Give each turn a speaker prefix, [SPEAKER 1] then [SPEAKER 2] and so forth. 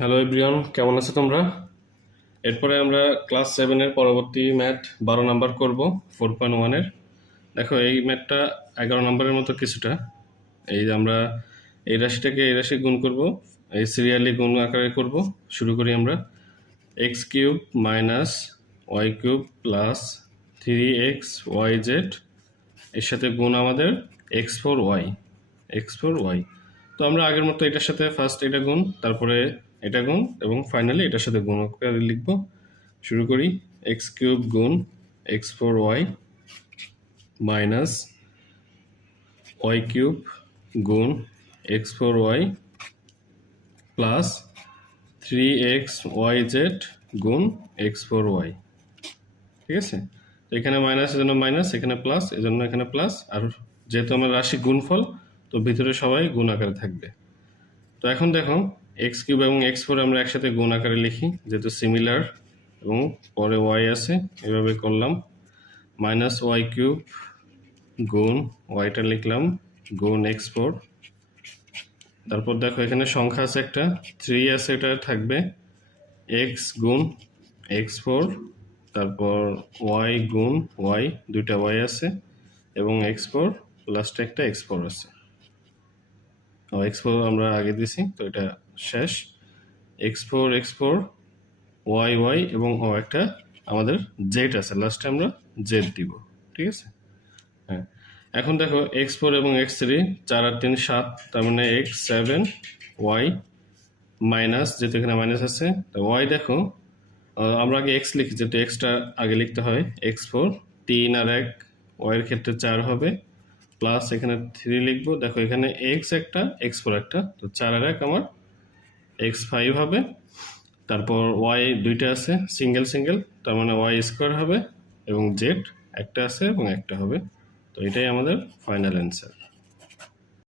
[SPEAKER 1] Hello everyone কেমন আছো তোমরা? এরপরে আমরা ক্লাস সেভেনের পরবর্তী ম্যাথ বারো নাম্বার করব ফোর পয়েন্ট ওয়ানের দেখো, এই ম্যাথটা এগারো নম্বরের মতো কিছুটা। এই আমরা এই রাশিটাকে এই রাশি গুণ করব, এই সিরিয়ালি গুণ আকারে করব। শুরু করি আমরা। X cube minus y cube plus three x y z এর সাথে গুণ আমাদের x four y x four y তো আমরা আগের মতো এটার সাথে ফার্স্ট এটা গুণ, তারপরে এটা গুণ এবং ফাইনালি এটার সাথে গুণ করে লিখব। শুরু করি। এক্স কিউব গুণ x four y minus y cube গুণ x four y plus three x y z গুণ এক্স ফোর ওয়াই ঠিক আছে? এখানে মাইনাস এজন্য মাইনাস এখানে প্লাস এজন্য এখানে প্লাস আর যেহেতু আমার রাশি গুণফল, তো ভিতরে সবাই গুণ আকারে থাকবে। তো এখন দেখো এক্স কিউব এবং এক্স ফোর আমরা একসাথে গুণ আকারে লিখি, যেহেতু সিমিলার এবং পরে ওয়াই আছে, এভাবে করলাম। মাইনাস ওয়াই কিউব গুণ ওয়াইটা লিখলাম, গুণ এক্স ফোর তারপর দেখো এখানে সংখ্যা আছে একটা থ্রি আছে এটা থাকবে এক্স গুণ এক্স ফোর তারপর ওয়াই গুণ ওয়াই দুইটা ওয়াই আছে, এবং এক্স ফোর লাস্টে একটা এক্স ফোর আছে। ও এক্স আমরা আগে দিছি তো এটা শেষ। এক্স ফোর ওয়াই ওয়াই এবং ও একটা আমাদের জেড আছে লাস্টে আমরা জেড দিব, ঠিক আছে? হ্যাঁ এখন দেখো এক্স ফোর এবং এক্স থ্রি চার আর তিন সাত, তার মানে এক্স সেভেন ওয়াই মাইনাস যেহেতু এখানে মাইনাস আছে, তো ওয়াই দেখো আমরা আগে এক্স লিখি, যেহেতু এক্সটা আগে লিখতে হয় এক্স ফোর তিন আর এক ওয়াইয়ের ক্ষেত্রে চার হবে প্লাস এখানে থ্রি লিখব। দেখো এখানে এক্স একটা এক্স ফোর একটা। তো চার আর এক আমার এক্স ফাইভ হবে। তারপর ওয়াই দুইটা আছে সিঙ্গেল সিঙ্গেল তার মানে ওয়াই স্কোয়ার হবে এবং জেড একটা আছে এবং একটা হবে। তো এটাই আমাদের ফাইনাল অ্যান্সার